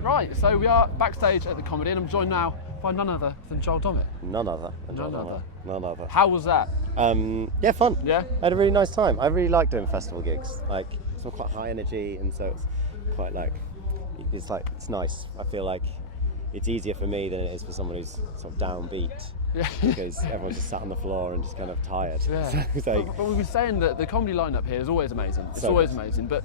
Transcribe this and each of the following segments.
Right, so we are backstage at the comedy, and I'm joined now by none other than Joel Dommett. None other. None other. How was that? Yeah, fun. Yeah? I had a really nice time. I really like doing festival gigs. Like, it's all quite high energy, and so it's quite it's nice. I feel like it's easier for me than it is for someone who's sort of downbeat. Yeah. Because everyone's just sat on the floor and just kind of tired. Yeah. So, but we were saying that the comedy lineup here is always amazing. It's always amazing, but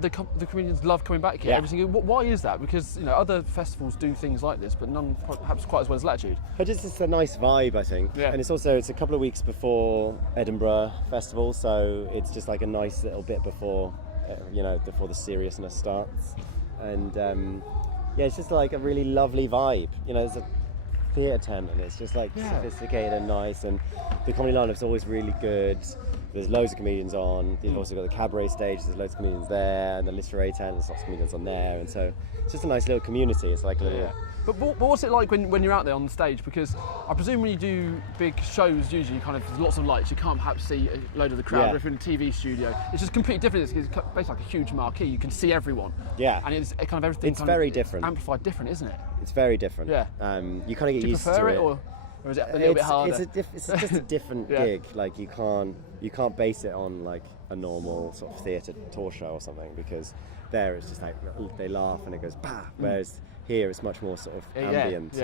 the comedians love coming back here every single. Why is that? Because other festivals do things like this, but none perhaps quite as well as Latitude. It's a nice vibe, I think. Yeah. And it's a couple of weeks before Edinburgh Festival, so it's just like a nice little bit before before the seriousness starts. And it's just like a really lovely vibe. There's a theatre tent and it's just like sophisticated and nice, and the comedy lineup's always really good. There's loads of comedians on. You've also got the cabaret stage, there's loads of comedians there, and the literary tent, there's lots of comedians on there, and so it's just a nice little community. It's like a little... But what's it like when you're out there on the stage? Because I presume when you do big shows, usually there's lots of lights, you can't perhaps see a load of the crowd. Or if you're in a TV studio, it's just completely different. It's basically like a huge marquee, you can see everyone. Yeah. And it's kind of everything. It's very different. Amplified different, isn't it? It's very different. Yeah. You kind of get used to it. Do you prefer it, or is it a little bit harder? It's just a different gig. Like you can't base it on like a normal sort of theatre tour show or something, because there it's just like they laugh and it goes bah. Whereas here it's much more sort of ambient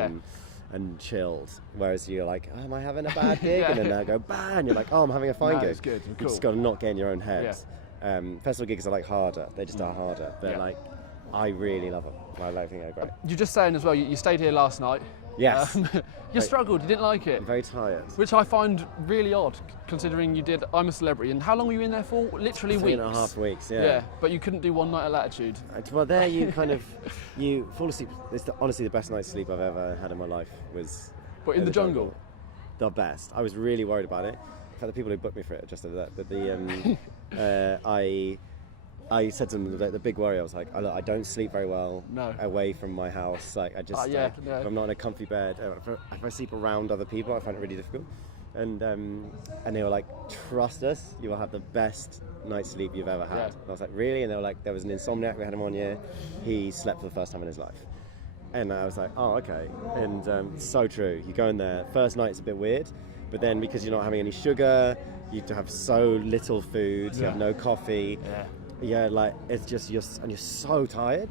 and chilled. Whereas you're like, am I having a bad gig? And then they'll go bah, and you're like, oh, I'm having a fine gig. It's good. Cool. You just got to not get in your own head. Yeah. Festival gigs are like harder. They just are harder. But like, I really love them. I think they're great. You're just saying as well, you stayed here last night. Yes. You struggled, you didn't like it. I'm very tired. Which I find really odd, considering you did I'm a Celebrity. And how long were you in there for? Literally 3.5 weeks, yeah. Yeah, but you couldn't do one night at Latitude. Well, there you you fall asleep. It's honestly the best night's sleep I've ever had in my life was... But in the jungle? The best. I was really worried about it. In fact, the people who booked me for it just said that. But I said to them, the big worry, I was like, I don't sleep very well away from my house. Like, I just, if I'm not in a comfy bed, if I sleep around other people, I find it really difficult. And they were like, trust us, you will have the best night's sleep you've ever had. And I was like, really? And they were like, there was an insomniac, we had him on here, he slept for the first time in his life. And I was like, oh, okay. And so true. You go in there, first night's a bit weird, but then because you're not having any sugar, you have so little food, you have no coffee. Yeah, like it's just you're so tired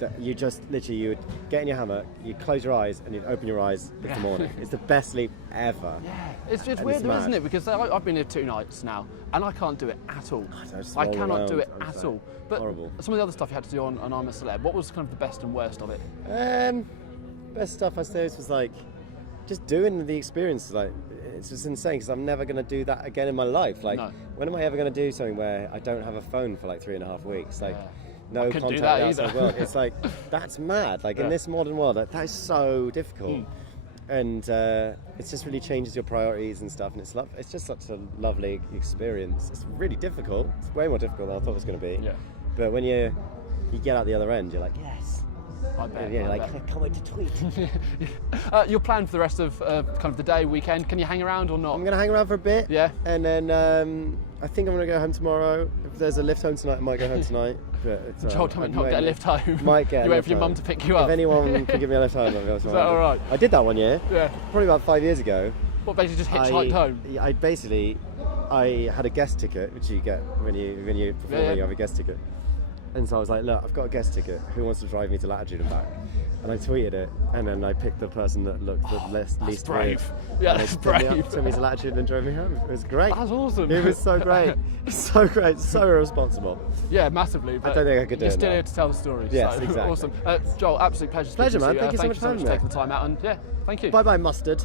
that you just literally you would get in your hammock, you close your eyes, and you'd open your eyes. It's the morning. It's the best sleep ever. Yeah, it's weird, though, isn't it? Because I've been here 2 nights now, and I can't do it at all. I cannot do it at all. But horrible. Some of the other stuff you had to do on I'm a Celeb. What was kind of the best and worst of it? Best stuff, I suppose, was like just doing the experience. Like it's just insane because I'm never going to do that again in my life. Like, when am I ever going to do something where I don't have a phone for like 3.5 weeks? Like, no contact outside the world. It's like that's mad. Like in this modern world, that is so difficult. And it just really changes your priorities and stuff. And it's just such a lovely experience. It's really difficult. It's way more difficult than I thought it was going to be. Yeah. But when you get out the other end, you're like, yes. I bet. Yeah, I can't wait to tweet. Your plan for the rest of kind of the day, weekend, can you hang around or not? I'm going to hang around for a bit. Yeah. And then I think I'm going to go home tomorrow. If there's a lift home tonight, I might go home tonight. But Joel Dommett not get a lift home. Might get. You wait for your mum to pick you up. If anyone can give me a lift home, I'll go tomorrow. Is that all right? I did that one year. Yeah. Probably about 5 years ago. What, basically just hitchhiked home? I had a guest ticket, which you get when you perform. You have a guest ticket. And so I was like, look, I've got a guest ticket. Who wants to drive me to Latitude and back? And I tweeted it, and then I picked the person that looked the least brave. brave. Yeah, that's brave. Took me to Latitude and drove me home. It was great. That's awesome. It was so great. So great. So irresponsible. Yeah, massively. But I don't think I could do it. You're still here to tell the story. Yes, so, exactly. Awesome. Joel, absolute pleasure. Pleasure, man. Thank you so much for taking the time out. And yeah, thank you. Bye-bye, mustard.